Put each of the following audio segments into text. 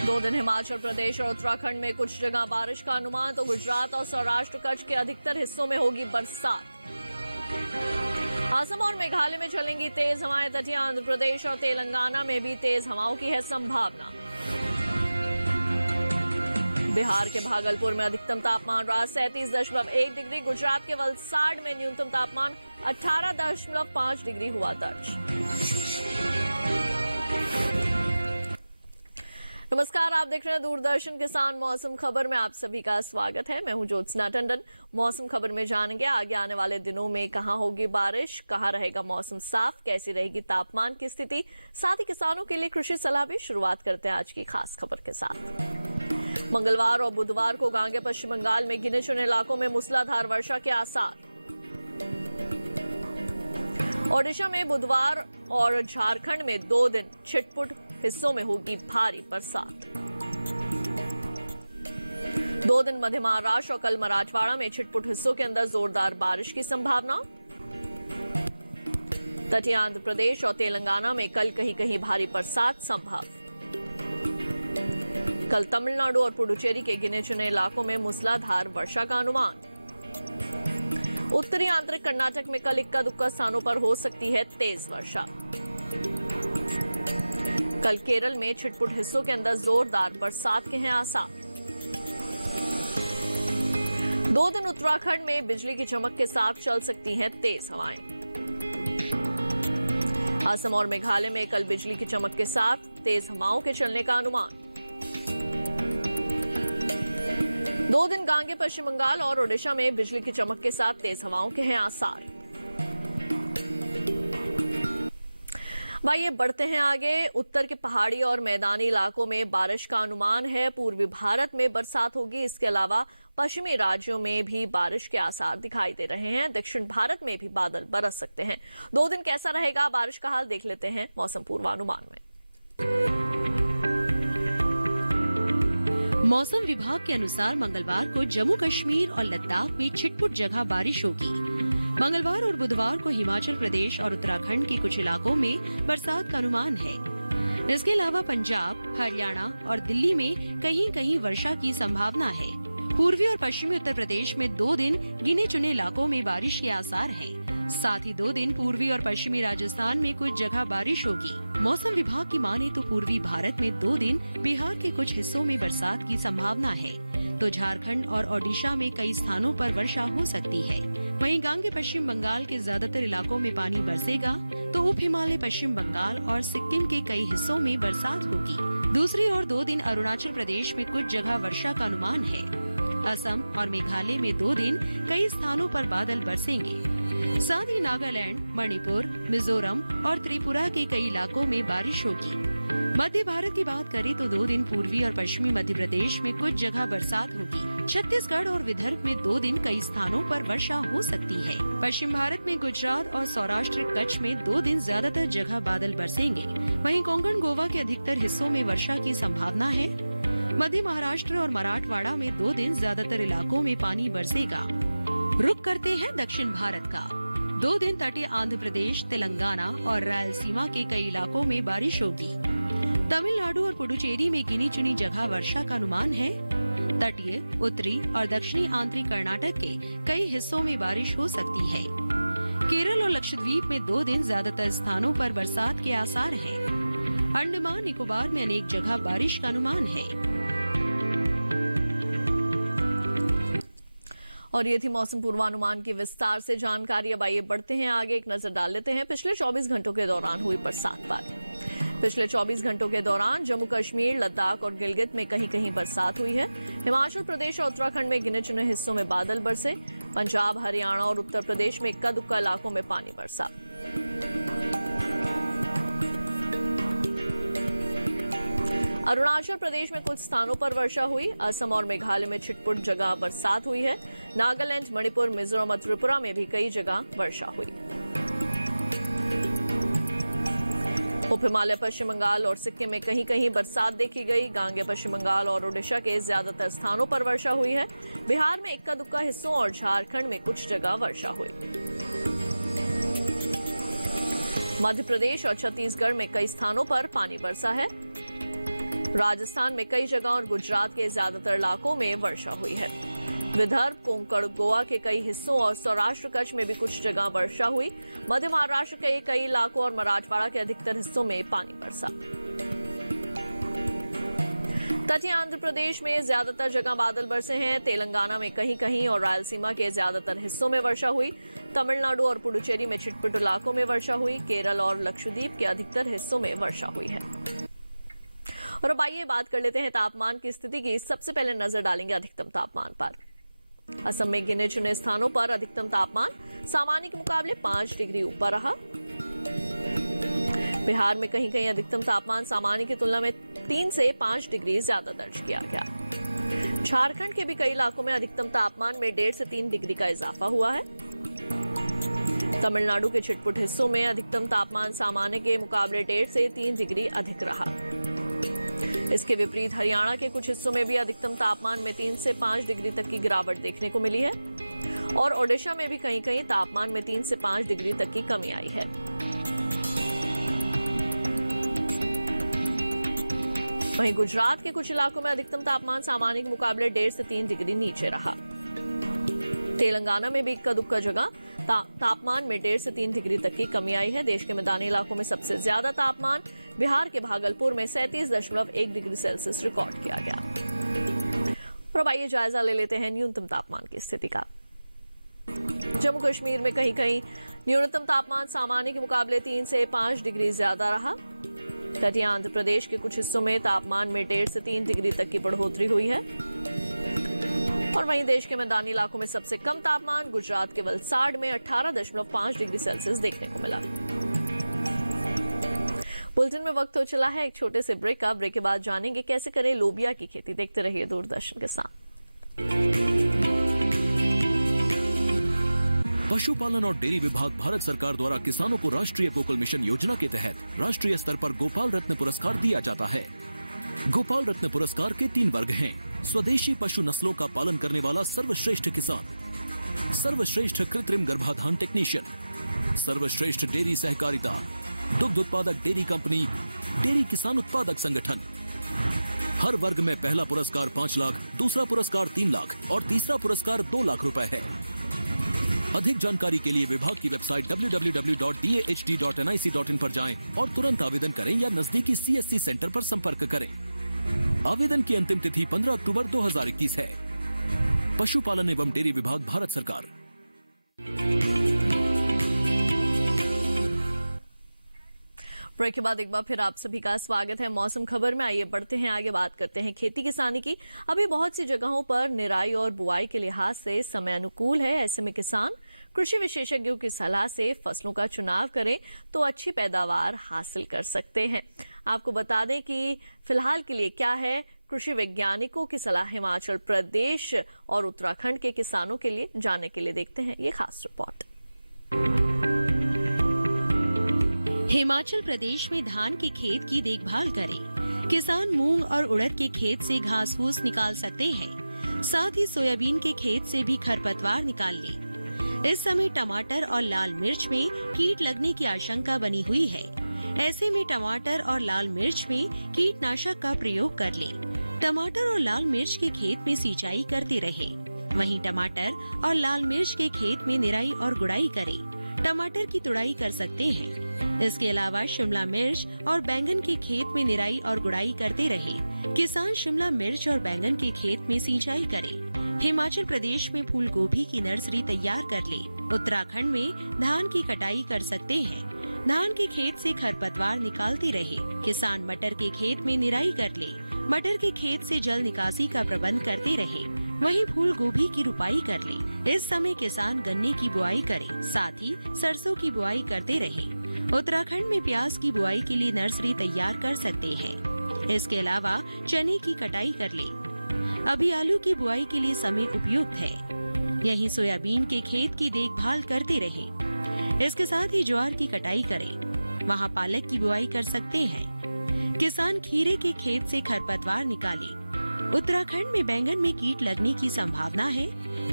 2 दिन हिमाचल प्रदेश और उत्तराखंड में कुछ जगह बारिश का अनुमान, तो गुजरात और सौराष्ट्र कच्छ के अधिकतर हिस्सों में होगी बरसात। असम और मेघालय में चलेंगी तेज हवाएं, तटीय आंध्र प्रदेश और तेलंगाना में भी तेज हवाओं की है संभावना। बिहार के भागलपुर में अधिकतम तापमान रहा 37.1 डिग्री, गुजरात के वलसाड में न्यूनतम तापमान 18.5 डिग्री हुआ दर्ज। नमस्कार, आप देख रहे हैं दूरदर्शन किसान मौसम खबर में आप सभी का स्वागत है। मैं हूं ज्योत्सना टंडन। मौसम खबर में जानेंगे आगे आने वाले दिनों में कहां होगी बारिश, कहां रहेगा मौसम साफ, कैसी रहेगी तापमान की स्थिति, साथ ही किसानों के लिए कृषि सलाह भी। शुरुआत करते हैं आज की खास खबर के साथ। मंगलवार और बुधवार को गांगे पश्चिम बंगाल में गिने चुने इलाकों में मूसलाधार वर्षा के आसार। ओडिशा में बुधवार और झारखंड में 2 दिन छिटपुट हिस्सों में होगी भारी बरसात। 2 दिन मध्य महाराष्ट्र और कल मराठवाड़ा में छिटपुट हिस्सों के अंदर जोरदार बारिश की संभावना। तटीय आंध्र प्रदेश और तेलंगाना में कल कहीं कहीं भारी बरसात संभव। कल तमिलनाडु और पुडुचेरी के गिने चुने इलाकों में मूसलाधार वर्षा का अनुमान। उत्तरी आंतरिक कर्नाटक में कल इक्का दुक्का स्थानों पर हो सकती है तेज वर्षा। कल केरल में छिटपुट हिस्सों के अंदर जोरदार बरसात के हैं आसार। 2 दिन उत्तराखंड में बिजली की चमक के साथ चल सकती हैं तेज हवाएं। असम और मेघालय में कल बिजली की चमक के साथ तेज हवाओं के चलने का अनुमान। 2 दिन गांगे पश्चिम बंगाल और ओडिशा में बिजली की चमक के साथ तेज हवाओं के हैं आसार। आइए बढ़ते हैं आगे। उत्तर के पहाड़ी और मैदानी इलाकों में बारिश का अनुमान है। पूर्वी भारत में बरसात होगी। इसके अलावा पश्चिमी राज्यों में भी बारिश के आसार दिखाई दे रहे हैं। दक्षिण भारत में भी बादल बरस सकते हैं। 2 दिन कैसा रहेगा बारिश का हाल देख लेते हैं मौसम पूर्वानुमान में। मौसम विभाग के अनुसार मंगलवार को जम्मू कश्मीर और लद्दाख में छिटपुट जगह बारिश होगी। मंगलवार और बुधवार को हिमाचल प्रदेश और उत्तराखंड के कुछ इलाकों में बरसात का अनुमान है। इसके अलावा पंजाब, हरियाणा और दिल्ली में कहीं कहीं वर्षा की संभावना है। पूर्वी और पश्चिमी उत्तर प्रदेश में 2 दिन गिने चुने इलाकों में बारिश के आसार हैं। साथ ही 2 दिन पूर्वी और पश्चिमी राजस्थान में कुछ जगह बारिश होगी। मौसम विभाग की माने तो पूर्वी भारत में 2 दिन बिहार के कुछ हिस्सों में बरसात की संभावना है, तो झारखंड और ओडिशा में कई स्थानों पर वर्षा हो सकती है। वहीं गांगे पश्चिम बंगाल के ज्यादातर इलाकों में पानी बरसेगा, तो उप हिमालय पश्चिम बंगाल और सिक्किम के कई हिस्सों में बरसात होगी। दूसरी ओर 2 दिन अरुणाचल प्रदेश में कुछ जगह वर्षा का अनुमान है। असम और मेघालय में 2 दिन कई स्थानों पर बादल बरसेंगे। साथ ही नागालैंड, मणिपुर, मिजोरम और त्रिपुरा के कई इलाकों में बारिश होगी। मध्य भारत की बात करें तो 2 दिन पूर्वी और पश्चिमी मध्य प्रदेश में कुछ जगह बरसात होगी। छत्तीसगढ़ और विदर्भ में 2 दिन कई स्थानों पर वर्षा हो सकती है। पश्चिम भारत में गुजरात और सौराष्ट्र कच्छ में 2 दिन ज्यादातर जगह बादल बरसेंगे। वहीं कोंकण गोवा के अधिकतर हिस्सों में वर्षा की संभावना है। मध्य महाराष्ट्र और मराठवाड़ा में 2 दिन ज्यादातर इलाकों में पानी बरसेगा। रुक करते हैं दक्षिण भारत का। 2 दिन तटीय आंध्र प्रदेश, तेलंगाना और रायलसीमा के कई इलाकों में बारिश होगी। तमिलनाडु और पुडुचेरी में गिनी चुनी जगह वर्षा का अनुमान है। तटीय, उत्तरी और दक्षिणी आंतरिक कर्नाटक के कई हिस्सों में बारिश हो सकती है। केरल और लक्षद्वीप में 2 दिन ज्यादातर स्थानों पर बरसात के आसार हैं। अंडमान निकोबार में अनेक जगह बारिश का अनुमान है। और ये थी मौसम पूर्वानुमान की विस्तार से जानकारी। अब आइए बढ़ते हैं आगे, एक नजर डाल लेते हैं पिछले 24 घंटों के दौरान हुई बरसात पर। पिछले 24 घंटों के दौरान जम्मू कश्मीर, लद्दाख और गिलगित में कहीं कहीं बरसात हुई है। हिमाचल प्रदेश और उत्तराखंड में गिने चुने हिस्सों में बादल बरसे। पंजाब, हरियाणा और उत्तर प्रदेश में इक्का दुक्का इलाकों में पानी बरसा। अरुणाचल प्रदेश में कुछ स्थानों पर वर्षा हुई। असम और मेघालय में छिटपुट जगह बरसात हुई है। नागालैंड, मणिपुर, मिजोरम और त्रिपुरा में भी कई जगह वर्षा हुई। उप हिमालय पश्चिम बंगाल और सिक्किम में कहीं कहीं बरसात देखी गई। गांगे पश्चिम बंगाल और ओडिशा के ज्यादातर स्थानों पर वर्षा हुई है। बिहार में इक्का दुक्का हिस्सों और झारखंड में कुछ जगह वर्षा हुई। मध्य प्रदेश और छत्तीसगढ़ में कई स्थानों पर पानी बरसा है। राजस्थान में कई जगह और गुजरात के ज्यादातर इलाकों में वर्षा हुई है। विदर्भ, कोंकण, गोवा के कई हिस्सों और सौराष्ट्र कच्छ में भी कुछ जगह वर्षा हुई। मध्य महाराष्ट्र के कई इलाकों और मराठवाड़ा के अधिकतर हिस्सों में पानी बरसा। तटीय आंध्र प्रदेश में ज्यादातर जगह बादल बरसे हैं। तेलंगाना में कहीं कहीं और रायलसीमा के ज्यादातर हिस्सों में वर्षा हुई। तमिलनाडु और पुडुचेरी में छिटपुट इलाकों में वर्षा हुई। केरल और लक्षद्वीप के अधिकतर हिस्सों में वर्षा हुई है। और अब आइए बात कर लेते हैं तापमान की स्थिति की। सबसे पहले नजर डालेंगे अधिकतम तापमान पर। असम में गिने चुने स्थानों पर अधिकतम तापमान सामान्य के मुकाबले 5 डिग्री ऊपर रहा। बिहार में कहीं कहीं अधिकतम तापमान सामान्य की तुलना में 3 से 5 डिग्री ज्यादा दर्ज किया गया। झारखंड के भी कई इलाकों में अधिकतम तापमान में 1.5 से 3 डिग्री का इजाफा हुआ है। तमिलनाडु के छिटपुट हिस्सों में अधिकतम तापमान सामान्य के मुकाबले 1.5 से 3 डिग्री अधिक रहा। इसके विपरीत हरियाणा के कुछ हिस्सों में भी अधिकतम तापमान में 3 से 5 डिग्री तक की गिरावट देखने को मिली है और ओडिशा में भी कहीं कहीं तापमान में 3 से 5 डिग्री तक की कमी आई है। वहीं गुजरात के कुछ इलाकों में अधिकतम तापमान सामान्य के मुकाबले 1.5 से 3 डिग्री नीचे रहा। तेलंगाना में भी इक्का दुक्का जगह तापमान में 1.5 से 3 डिग्री तक की कमी आई है। देश के मैदानी इलाकों में सबसे ज्यादा तापमान बिहार के भागलपुर में 37.1 डिग्री सेल्सियस रिकॉर्ड किया गया। और अब आइए जायजा ले लेते हैं न्यूनतम तापमान की स्थिति का। जम्मू कश्मीर में कहीं कहीं न्यूनतम तापमान सामान्य के मुकाबले 3 से 5 डिग्री ज्यादा रहा। तटीय आंध्र प्रदेश के कुछ हिस्सों में तापमान में 1.5 से 3 डिग्री तक की बढ़ोतरी हुई है। और वहीं देश के मैदानी इलाकों में सबसे कम तापमान गुजरात के वलसाड में 18.5 डिग्री सेल्सियस देखने को मिला। बुलेटिन में वक्त हो चला है एक छोटे से ब्रेक का। ब्रेक के बाद जानेंगे कैसे करें लोबिया की खेती। देखते रहिए दूरदर्शन के साथ। पशुपालन और डेयरी विभाग भारत सरकार द्वारा किसानों को राष्ट्रीय गोकुल मिशन योजना के तहत राष्ट्रीय स्तर पर गोपाल रत्न पुरस्कार दिया जाता है। गोपाल रत्न पुरस्कार के 3 वर्ग हैं: स्वदेशी पशु नस्लों का पालन करने वाला सर्वश्रेष्ठ किसान, सर्वश्रेष्ठ कृत्रिम गर्भाधान टेक्नीशियन, सर्वश्रेष्ठ डेयरी सहकारिता, दुग्ध उत्पादक डेयरी कंपनी, डेयरी किसान उत्पादक संगठन। हर वर्ग में पहला पुरस्कार 5 लाख, दूसरा पुरस्कार 3 लाख और तीसरा पुरस्कार 2 लाख रुपए है। अधिक जानकारी के लिए विभाग की वेबसाइट www.dahd.nic.in पर जाएं और तुरंत आवेदन करें या नजदीकी CSC सेंटर पर संपर्क करें। आवेदन की अंतिम तिथि 15 अक्टूबर 2021 है। पशुपालन एवं डेयरी विभाग, भारत सरकार। ब्रेक के बाद एक बार फिर आप सभी का स्वागत है मौसम खबर में। आइए बढ़ते हैं आगे, बात करते हैं खेती किसानी की। अभी बहुत सी जगहों पर निराई और बुआई के लिहाज से समय अनुकूल है। ऐसे में किसान कृषि विशेषज्ञों की सलाह से फसलों का चुनाव करें तो अच्छी पैदावार हासिल कर सकते हैं। आपको बता दें कि फिलहाल के लिए क्या है कृषि वैज्ञानिकों की सलाह हिमाचल प्रदेश और उत्तराखंड के किसानों के लिए। जानने के लिए देखते हैं ये खास रिपोर्ट। हिमाचल प्रदेश में धान के खेत की देखभाल करें। किसान मूंग और उड़द के खेत से घास फूस निकाल सकते हैं। साथ ही सोयाबीन के खेत से भी खरपतवार निकाल लें। इस समय टमाटर और लाल मिर्च में कीट लगने की आशंका बनी हुई है। ऐसे में टमाटर और लाल मिर्च में कीटनाशक का प्रयोग कर लें। टमाटर और लाल मिर्च के खेत में सिंचाई करते रहें। वहीं टमाटर और लाल मिर्च के खेत में निराई और गुड़ाई करें। टमाटर की तुड़ाई कर सकते हैं। इसके अलावा शिमला मिर्च और बैंगन के खेत में निराई और गुड़ाई करते रहें। किसान शिमला मिर्च और बैंगन के खेत में सिंचाई करें। हिमाचल प्रदेश में फूल गोभी की नर्सरी तैयार कर ले। उत्तराखंड में धान की कटाई कर सकते हैं। धान के खेत से खरपतवार निकालते रहे। किसान मटर के खेत में निराई कर ले। मटर के खेत से जल निकासी का प्रबंध करते रहे। वहीं फूल गोभी की रुपाई कर ले। इस समय किसान गन्ने की बुआई करें, साथ ही सरसों की बुआई करते रहे। उत्तराखंड में प्याज की बुआई के लिए नर्सरी तैयार कर सकते हैं। इसके अलावा चने की कटाई कर ले। अभी आलू की बुआई के लिए समय उपयुक्त है। यहीं सोयाबीन के खेत की देखभाल करते रहें। इसके साथ ही ज्वार की कटाई करें। वहां पालक की बुआई कर सकते हैं। किसान खीरे के खेत से खरपतवार निकाले। उत्तराखंड में बैंगन में कीट लगने की संभावना है।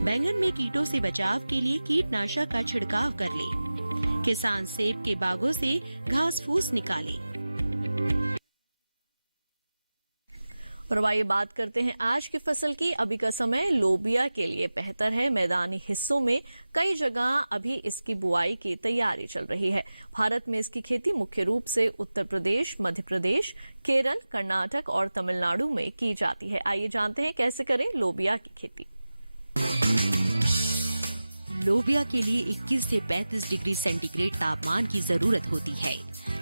बैंगन में कीटों से बचाव के लिए कीटनाशक का छिड़काव कर ले। किसान सेब के बागों से घास फूस निकाले। और अब आइए बात करते हैं आज की फसल की। अभी का समय लोबिया के लिए बेहतर है। मैदानी हिस्सों में कई जगह अभी इसकी बुआई की तैयारी चल रही है। भारत में इसकी खेती मुख्य रूप से उत्तर प्रदेश, मध्य प्रदेश, केरल, कर्नाटक और तमिलनाडु में की जाती है। आइए जानते हैं कैसे करें लोबिया की खेती। लोबिया के लिए 21 से 35 डिग्री सेंटीग्रेड तापमान की जरूरत होती है।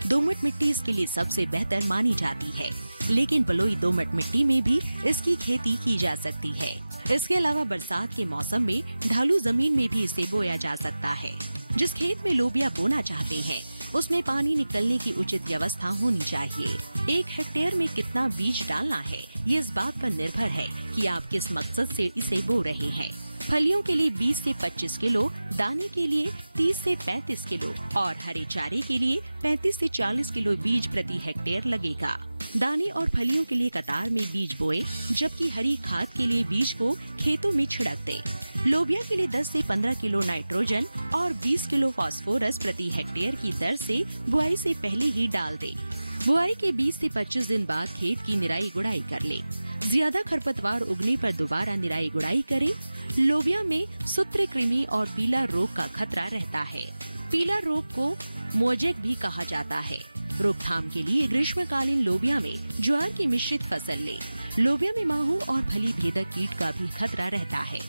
दोमट मिट्टी इसके लिए सबसे बेहतर मानी जाती है, लेकिन बलुई दोमट मिट्टी में भी इसकी खेती की जा सकती है। इसके अलावा बरसात के मौसम में ढालू जमीन में भी इसे बोया जा सकता है। जिस खेत में लोबिया बोना चाहते हैं, उसमें पानी निकलने की उचित व्यवस्था होनी चाहिए। 1 हेक्टेयर में कितना बीज डालना है, ये इस बात पर निर्भर है कि आप किस मकसद से इसे बो रहे हैं। फलियों के लिए 20 से 25 किलो, दाने के लिए 30 से 35 किलो और हरे चारे के लिए 35 से 40 किलो बीज प्रति हेक्टेयर लगेगा। दाने और फलियों के लिए कतार में बीज बोए, जबकि हरी खाद के लिए बीज को खेतों में छिड़क दे। लोबिया के लिए 10 से 15 किलो नाइट्रोजन और 20 किलो फास्फोरस प्रति हेक्टेयर की दर से बुआई से पहले ही डाल दे। बुआई के 20 से 25 दिन बाद खेत की निराई गुड़ाई कर ले। ज्यादा खरपतवार उगने पर दोबारा निराई गुड़ाई करे। लोबिया में सूत्रकृमि और पीला रोग का खतरा रहता है। पीला रोग को मोजेक भी कहा जाता है। रोकथाम के लिए ग्रीष्मकालीन लोबिया में ज्वार की मिश्रित फसल ले। लोबिया में माहू और फली भेदक कीट का भी खतरा रहता है।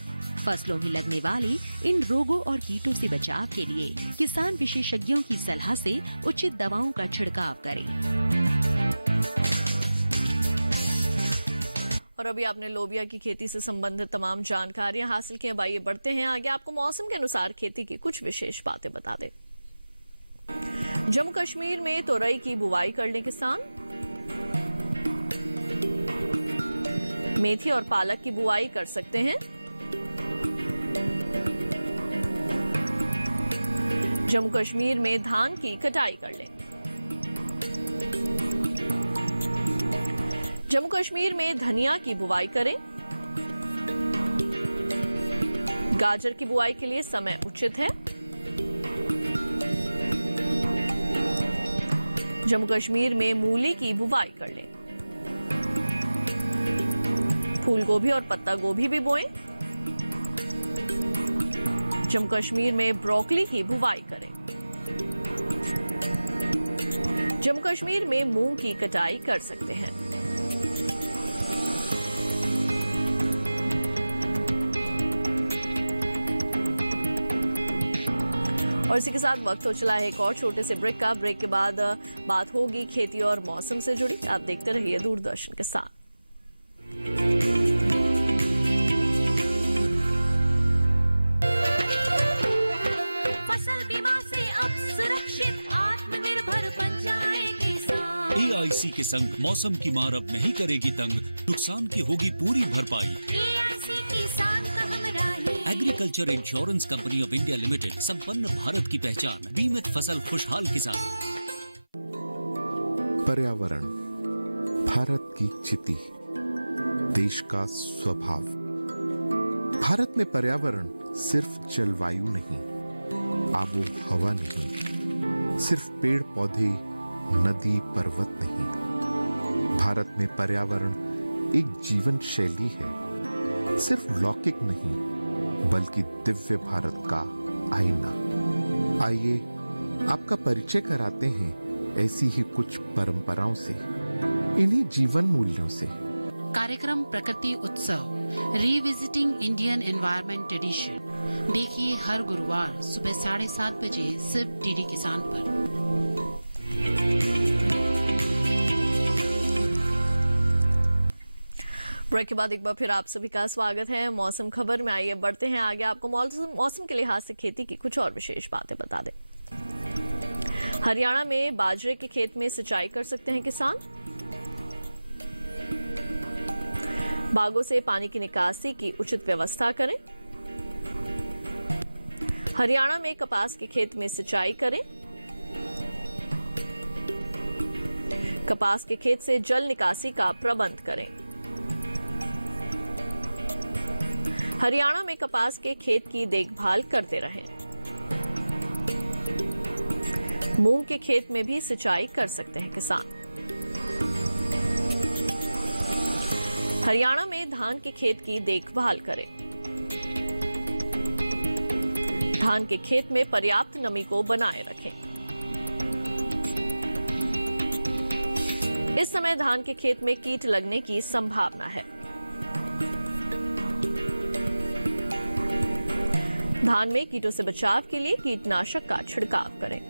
फसलों में लगने वाले इन रोगों और कीटों से बचाव के लिए किसान विशेषज्ञों की सलाह से उचित दवाओं का छिड़काव करें। और अभी आपने लोबिया की खेती से संबंधित तमाम जानकारियां हासिल की। अब आइए बढ़ते हैं आगे, आपको मौसम के अनुसार खेती की कुछ विशेष बातें बता दें। जम्मू कश्मीर में तोरई की बुवाई कर लें किसान। मेथी और पालक की बुआई कर सकते हैं। जम्मू कश्मीर में धान की कटाई कर लें। जम्मू कश्मीर में धनिया की बुवाई करें। गाजर की बुआई के लिए समय उचित है। जम्मू कश्मीर में मूली की बुवाई कर लें। फूल गोभी और पत्ता गोभी भी बोएं। जम्मू कश्मीर में ब्रोकली की बुवाई करें। जम्मू कश्मीर में मूंग की कटाई कर सकते हैं। और इसी के साथ वक्त हो चला है एक और छोटे से ब्रेक का। ब्रेक के बाद बात होगी खेती और मौसम से जुड़ी। आप देखते रहिए दूरदर्शन के साथ। फसल बीमा से अब सुरक्षित आत्मनिर्भर बन जाए किसान। AIC के संग मौसम की मार अब नहीं करेगी तंग, नुकसान की होगी पूरी भरपाई। AIC किसान का हमराही। Agriculture insurance company of India limited, संपन्न भारत की पहचान, बीमित फसल खुशहाल किसान। पर्यावरण भारत की चिति, देश का स्वभाव। भारत में पर्यावरण सिर्फ जलवायु नहीं, आबो हवा नहीं, सिर्फ पेड़ पौधे, नदी पर्वत नहीं। भारत में पर्यावरण एक जीवन शैली है, सिर्फ लौकिक नहीं बल्कि दिव्य भारत का आईना। आइए आपका परिचय कराते हैं ऐसी ही कुछ परंपराओं से, इन्हीं जीवन मूल्यों से। कार्यक्रम प्रकृति उत्सव रिविजिटिंग इंडियन एनवायरनमेंट ट्रेडिशन देखिए हर गुरुवार सुबह 7:30 बजे सिर्फ डीडी किसान पर। ब्रेक के बाद एक बार फिर आप सभी का स्वागत है मौसम खबर में। आइए बढ़ते हैं आगे, आपको मौसम के लिहाज से खेती की कुछ और विशेष बातें बता दें। हरियाणा में बाजरे के खेत में सिंचाई कर सकते हैं किसान। बागों से पानी की निकासी की उचित व्यवस्था करें। हरियाणा में कपास के खेत में सिंचाई करें। कपास के खेत से जल निकासी का प्रबंध करें। हरियाणा में कपास के खेत की देखभाल करते रहें। मूंग के खेत में भी सिंचाई कर सकते हैं किसान। हरियाणा में धान के खेत की देखभाल करें। धान के खेत में पर्याप्त नमी को बनाए रखें। इस समय धान के खेत में कीट लगने की संभावना है। धान में कीटों से बचाव के लिए कीटनाशक का छिड़काव करें।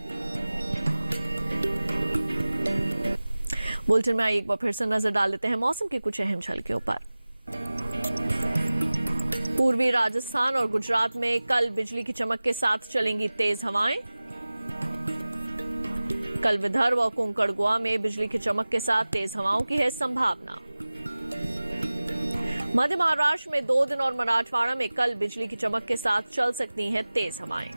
बुलेटिन में एक बार फिर से नजर डाल लेते हैं मौसम की कुछ अहम झलकियों पर। पूर्वी राजस्थान और गुजरात में कल बिजली की चमक के साथ चलेंगी तेज हवाएं। कल विदर्भ और कोंकण गोवा में बिजली की चमक के साथ तेज हवाओं की है संभावना। मध्य महाराष्ट्र में 2 दिन और मराठवाड़ा में कल बिजली की चमक के साथ चल सकती हैं तेज हवाएं।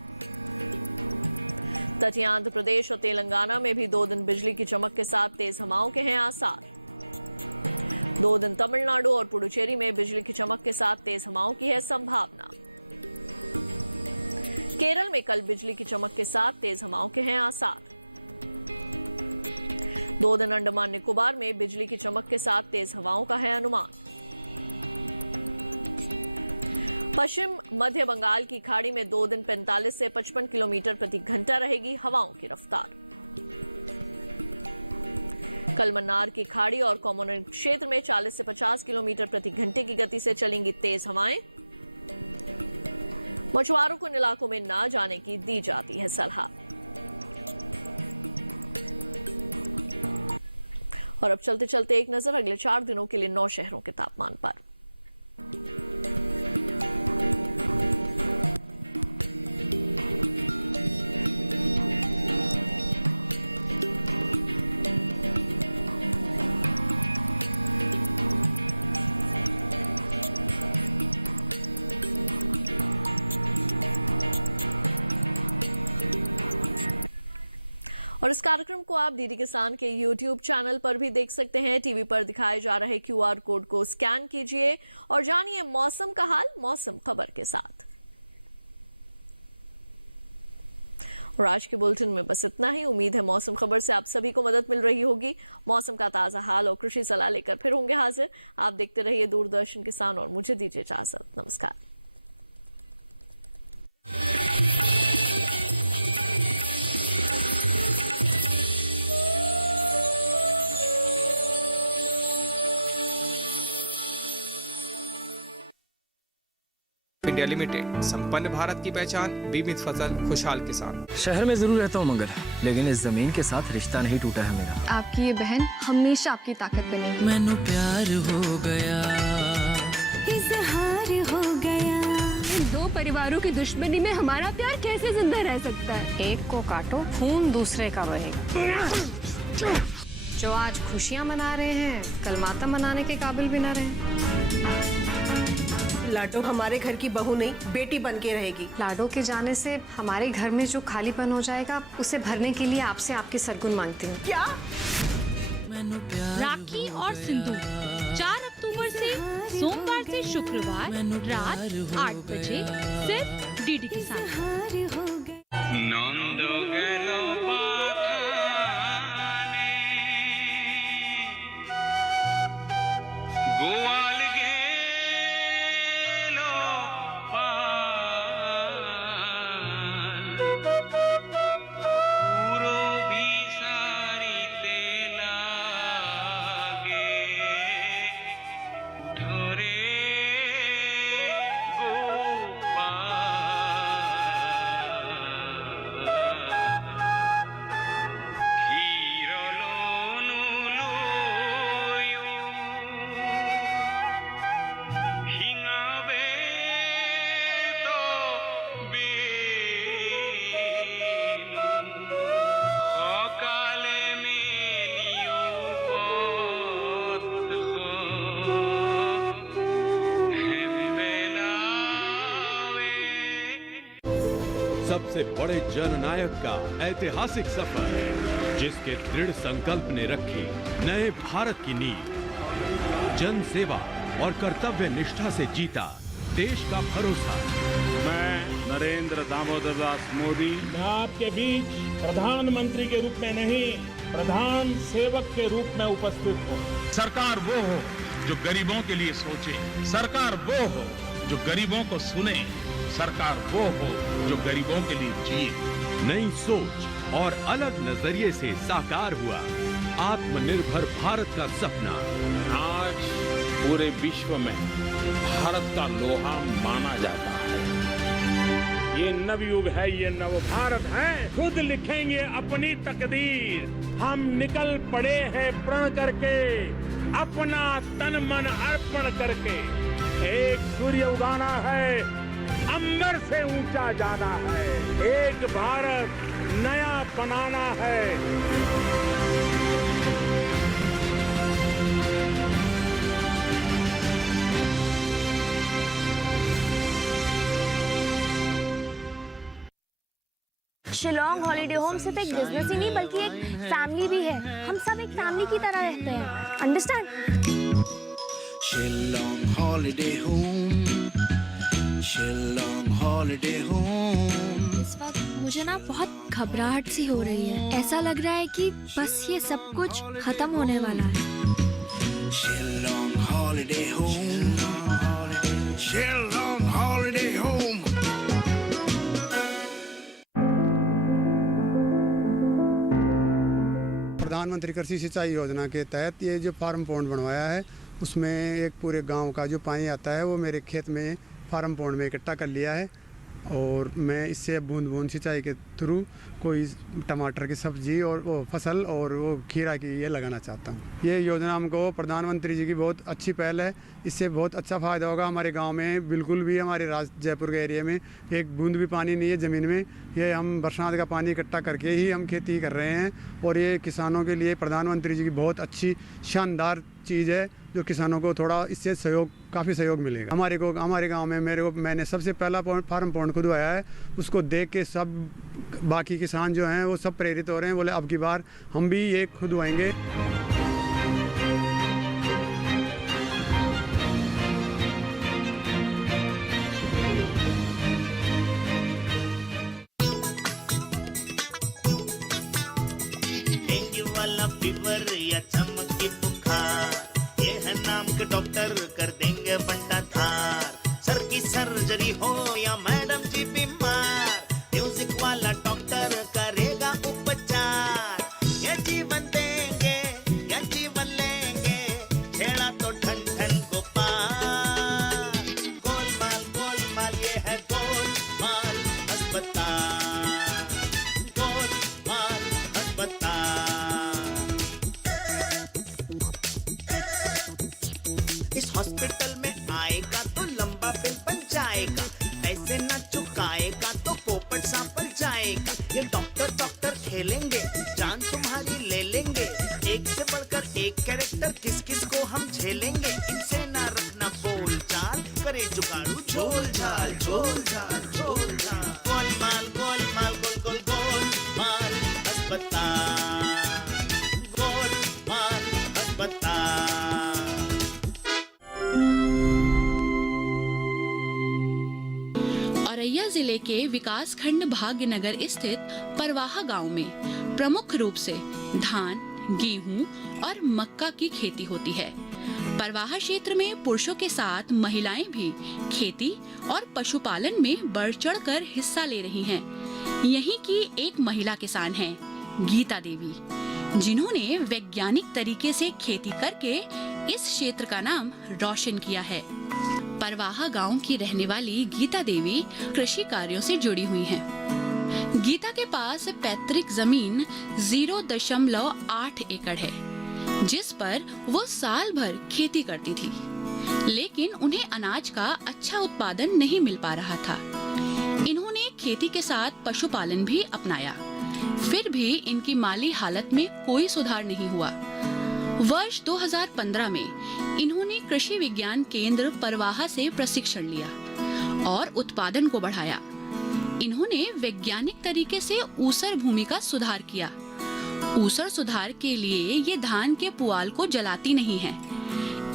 तटीय आंध्र प्रदेश और तेलंगाना में भी 2 दिन बिजली की चमक के साथ तेज हवाओं के हैं आसार। 2 दिन तमिलनाडु और पुडुचेरी में बिजली की चमक के साथ तेज हवाओं की है संभावना। केरल में कल बिजली की चमक के साथ तेज हवाओं के हैं आसार। 2 दिन अंडमान निकोबार में बिजली की चमक के साथ तेज हवाओं का है अनुमान। पश्चिम मध्य बंगाल की खाड़ी में 2 दिन 45 से 55 किलोमीटर प्रति घंटा रहेगी हवाओं की रफ्तार। कल मन्नार की खाड़ी और कॉमोरेंट क्षेत्र में 40 से 50 किलोमीटर प्रति घंटे की गति से चलेंगी तेज हवाएं। मछुआरों को इन इलाकों में न जाने की दी जाती है सलाह। और अब चलते चलते एक नजर अगले 4 दिनों के लिए 9 शहरों के तापमान पर। और इस कार्यक्रम को आप डीडी किसान के YouTube चैनल पर भी देख सकते हैं। टीवी पर दिखाए जा रहे QR कोड को स्कैन कीजिए और जानिए मौसम का हाल मौसम खबर के साथ। और आज के बुलेटिन में बस इतना ही। उम्मीद है मौसम खबर से आप सभी को मदद मिल रही होगी। मौसम का ताज़ा हाल और कृषि सलाह लेकर फिर होंगे हाजिर। आप देखते रहिए दूरदर्शन किसान और मुझे दीजिए इजाजत। नमस्कार। इंडिया लिमिटेड, संपन्न भारत की पहचान, बीमित फसल, खुशहाल किसान। शहर में जरूर रहता हूँ मगर, लेकिन इस जमीन के साथ रिश्ता नहीं टूटा है मेरा। आपकी ये बहन हमेशा आपकी ताकत बनेगी। मैंने प्यार हो गया, इजहार हो गया। इन 2 परिवारों की दुश्मनी में हमारा प्यार कैसे जिंदा रह सकता है? एक को काटो, खून दूसरे का बहेगा। जो आज खुशियाँ मना रहे हैं, कल मातम मनाने के काबिल भी न रहे। लाडो हमारे घर की बहू नहीं, बेटी बन के रहेगी। लाडो के जाने से हमारे घर में जो खालीपन हो जाएगा, उसे भरने के लिए आपसे आपके सरगुन मांगती हूँ। क्या? राखी और सिंदूर 4 अक्टूबर से सोमवार से शुक्रवार रात 8 बजे सिर्फ डीडी किसान। सबसे बड़े जननायक का ऐतिहासिक सफर, जिसके दृढ़ संकल्प ने रखी नए भारत की नींव। जन सेवा और कर्तव्य निष्ठा से जीता देश का भरोसा। मैं नरेंद्र दामोदर दास मोदी। मैं आपके बीच प्रधानमंत्री के रूप में नहीं, प्रधान सेवक के रूप में उपस्थित हूँ। सरकार वो हो जो गरीबों के लिए सोचे, सरकार वो हो जो गरीबों को सुने, सरकार वो हो जो गरीबों के लिए जिए। नई सोच और अलग नजरिए से साकार हुआ आत्मनिर्भर भारत का सपना आज पूरे विश्व में भारत का लोहा माना जाता है। ये नवयुग है, ये नव भारत है। खुद लिखेंगे अपनी तकदीर, हम निकल पड़े हैं प्रण करके, अपना तन मन अर्पण करके। एक सूर्य उगाना है, अंबर से ऊंचा जाना है, एक भारत नया बनाना है। शिलोंग हॉलिडे होम सिर्फ एक बिजनेस ही नहीं बल्कि एक फैमिली भी है। हम सब एक फैमिली की तरह रहते हैं, understand? Shillong holiday home, Shillong holiday home. इस वक्त मुझे ना बहुत घबराहट सी हो रही है। ऐसा लग रहा है कि बस ये सब कुछ खत्म होने वाला है। Shillong holiday home, Shillong holiday home. प्रधानमंत्री कृषि सिंचाई योजना के तहत ये जो फार्म पॉन्ड बनवाया है, उसमें एक पूरे गांव का जो पानी आता है वो मेरे खेत में फार्म पॉन्ड में इकट्ठा कर लिया है और मैं इससे बूंद बूंद सिंचाई के थ्रू कोई टमाटर की सब्जी और वो फसल और वो खीरा की ये लगाना चाहता हूँ। ये योजना हमको प्रधानमंत्री जी की बहुत अच्छी पहल है, इससे बहुत अच्छा फ़ायदा होगा। हमारे गांव में बिल्कुल भी हमारे जयपुर के एरिया में एक बूंद भी पानी नहीं है ज़मीन में। ये हम बरसात का पानी इकट्ठा करके ही हम खेती कर रहे हैं और ये किसानों के लिए प्रधानमंत्री जी की बहुत अच्छी शानदार चीज़ है जो किसानों को थोड़ा इससे काफ़ी सहयोग मिलेगा। हमारे गांव में मैंने सबसे पहला फार्म पॉन्ड खुदवाया है, उसको देख के सब बाकी किसान जो हैं वो सब प्रेरित हो रहे हैं, बोले अब की बार हम भी ये खुदवाएंगे। डेंगू वाला फीवर या चमक की बुखार, ये है नाम के डॉक्टर कर देंगे बंटा थार। सर की सर्जरी हो या मैडम जी बीमार, म्यूजिक वाला डॉक्टर करेगा उपचार। ये जीवन देंगे या जीवन लेंगे, छेड़ा तो ठन ठन को पार। गोलमाल गोलमाल ये है गोलमाल अस्पताल, गोलमाल अस्पताल। इस हॉस्पिटल में आएगा तो लंबा बिल बन जाएगा, पैसे न चुकाएगा तो पोपट सांपल जाएगा। ये डॉक्टर डॉक्टर खेलेंगे, जान तुम्हारी ले लेंगे, एक से बढ़कर एक कैरेक्टर किस किस को हम झेलेंगे। इनसे ना रखना बोल चाल, करे जुगाड़ू झोल झाल झोल झाल झोल झाल। गोलमाल गोलमाल गोल गोल गोलमाल अस्पताल, गोलमाल अस्पताल। औरैया जिले के विकास खंड भाग्यनगर स्थित परवाहा गांव में प्रमुख रूप से धान, गेहूं और मक्का की खेती होती है। परवाहा क्षेत्र में पुरुषों के साथ महिलाएं भी खेती और पशुपालन में बढ़ चढ़कर हिस्सा ले रही हैं। यहीं की एक महिला किसान हैं, गीता देवी, जिन्होंने वैज्ञानिक तरीके से खेती करके इस क्षेत्र का नाम रोशन किया है। परवाहा गांव की रहने वाली गीता देवी कृषि कार्यों से जुड़ी हुई हैं। गीता के पास पैतृक जमीन 0.8 एकड़ है, जिस पर वो साल भर खेती करती थी, लेकिन उन्हें अनाज का अच्छा उत्पादन नहीं मिल पा रहा था। इन्होंने खेती के साथ पशुपालन भी अपनाया, फिर भी इनकी माली हालत में कोई सुधार नहीं हुआ। वर्ष 2015 में इन्होंने कृषि विज्ञान केंद्र परवाहा से प्रशिक्षण लिया और उत्पादन को बढ़ाया। इन्होंने वैज्ञानिक तरीके से ऊसर भूमि का सुधार किया। ऊसर सुधार के लिए ये धान के पुआल को जलाती नहीं है,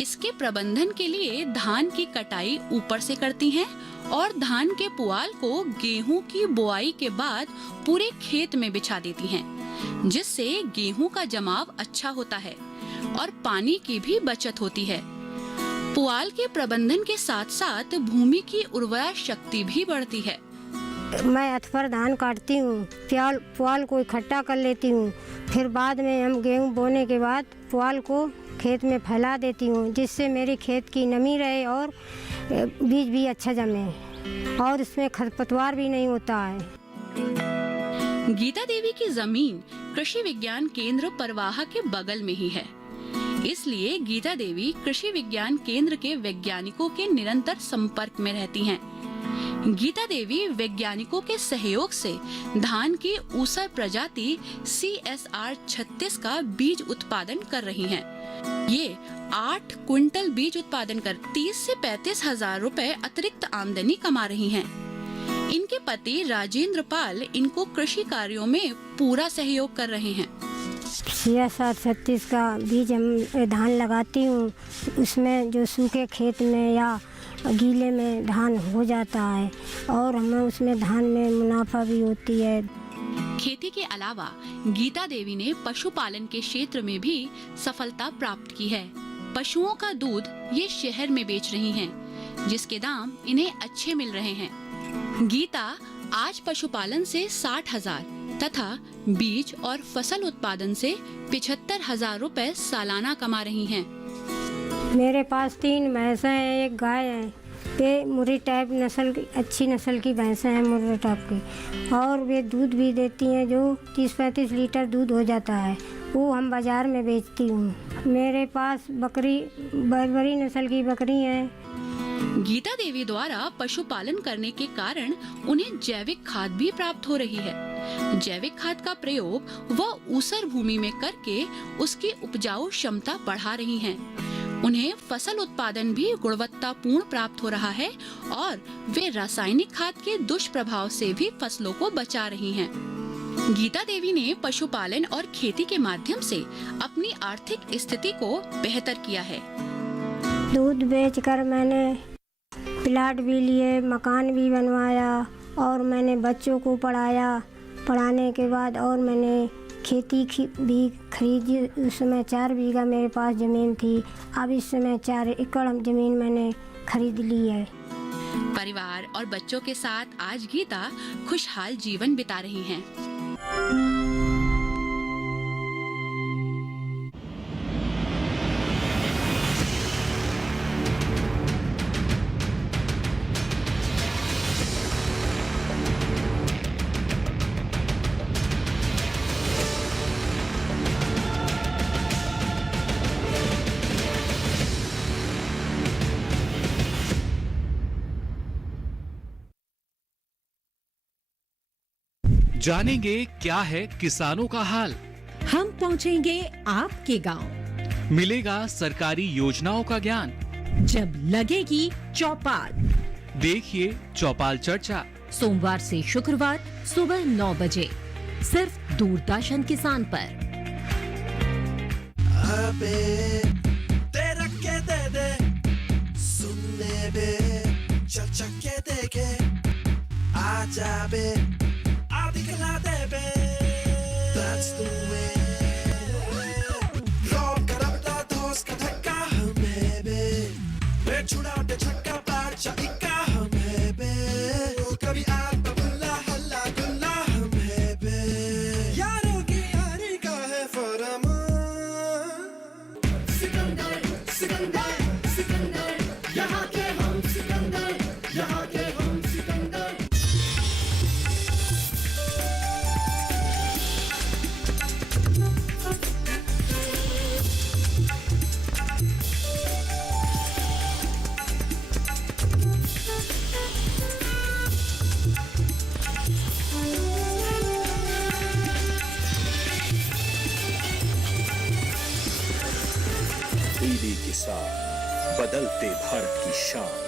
इसके प्रबंधन के लिए धान की कटाई ऊपर से करती हैं और धान के पुआल को गेहूं की बुआई के बाद पूरे खेत में बिछा देती हैं, जिससे गेहूं का जमाव अच्छा होता है और पानी की भी बचत होती है। पुआल के प्रबंधन के साथ साथ भूमि की उर्वरा शक्ति भी बढ़ती है। मैं अथवर धान काटती हूँ, पुआल को इकट्ठा कर लेती हूँ, फिर बाद में हम गेहूँ बोने के बाद पुआल को खेत में फैला देती हूँ, जिससे मेरे खेत की नमी रहे और बीज भी अच्छा जमे और इसमें खरपतवार भी नहीं होता है। गीता देवी की जमीन कृषि विज्ञान केंद्र परवाहा के बगल में ही है, इसलिए गीता देवी कृषि विज्ञान केंद्र के वैज्ञानिकों के निरंतर संपर्क में रहती हैं। गीता देवी वैज्ञानिकों के सहयोग से धान की ऊसर प्रजाति CSR 36 का बीज उत्पादन कर रही हैं। ये 8 क्विंटल बीज उत्पादन कर 30 से 35 हजार रुपए अतिरिक्त आमदनी कमा रही हैं। इनके पति राजेंद्र पाल इनको कृषि कार्यों में पूरा सहयोग कर रहे हैं। CSR 36 का बीज हम धान लगाती हूँ, उसमें जो सूखे खेत में या गीले में धान हो जाता है और हमें उसमें धान में मुनाफा भी होती है। खेती के अलावा गीता देवी ने पशुपालन के क्षेत्र में भी सफलता प्राप्त की है। पशुओं का दूध ये शहर में बेच रही हैं, जिसके दाम इन्हें अच्छे मिल रहे हैं। गीता आज पशुपालन से 60,000 तथा बीज और फसल उत्पादन से 75,000 रुपए सालाना कमा रही हैं। मेरे पास 3 भैंसें हैं, एक गाय है। वे मुर्री टाइप नस्ल की अच्छी नस्ल की भैंसें हैं, मुर्री टाइप की, और वे दूध भी देती हैं जो 30-35 लीटर दूध हो जाता है। वो हम बाज़ार में बेचती हूँ। मेरे पास बकरी बर्बरी नस्ल की बकरी हैं। गीता देवी द्वारा पशुपालन करने के कारण उन्हें जैविक खाद भी प्राप्त हो रही है। जैविक खाद का प्रयोग वह ऊसर भूमि में करके उसकी उपजाऊ क्षमता बढ़ा रही हैं। उन्हें फसल उत्पादन भी गुणवत्तापूर्ण प्राप्त हो रहा है और वे रासायनिक खाद के दुष्प्रभाव से भी फसलों को बचा रही हैं। गीता देवी ने पशुपालन और खेती के माध्यम से अपनी आर्थिक स्थिति को बेहतर किया है। दूध बेचकर मैंने प्लाट भी लिए, मकान भी बनवाया और मैंने बच्चों को पढ़ाया। पढ़ाने के बाद और मैंने खेती भी खरीदी। उस समय 4 बीघा मेरे पास ज़मीन थी, अब इस समय 4 एकड़ ज़मीन मैंने खरीद ली है। परिवार और बच्चों के साथ आज गीता खुशहाल जीवन बिता रही हैं। जानेंगे क्या है किसानों का हाल। हम पहुंचेंगे आपके गांव। मिलेगा सरकारी योजनाओं का ज्ञान। जब लगेगी चौपाल, देखिए चौपाल चर्चा सोमवार से शुक्रवार सुबह 9 बजे सिर्फ दूरदर्शन किसान पर। अबे तेरा के दे दे सुनने बे चल के देखे आजा बे दिखला दे बे That's the way रोक कर अपना दोस्त का धक्का हमें बे मैं छुड़ा दे छक्का पाचा इक्का हमें बे कभी आता बुल्ला हल्ला गुल्ला हमें बे यारों की यारी का है फरमान सिकंदर सिकंदर सिकंदर यहाँ के हम सिकंदर यहाँ के हम सिकंदर। टीवी के साथ बदलते भारत की शान।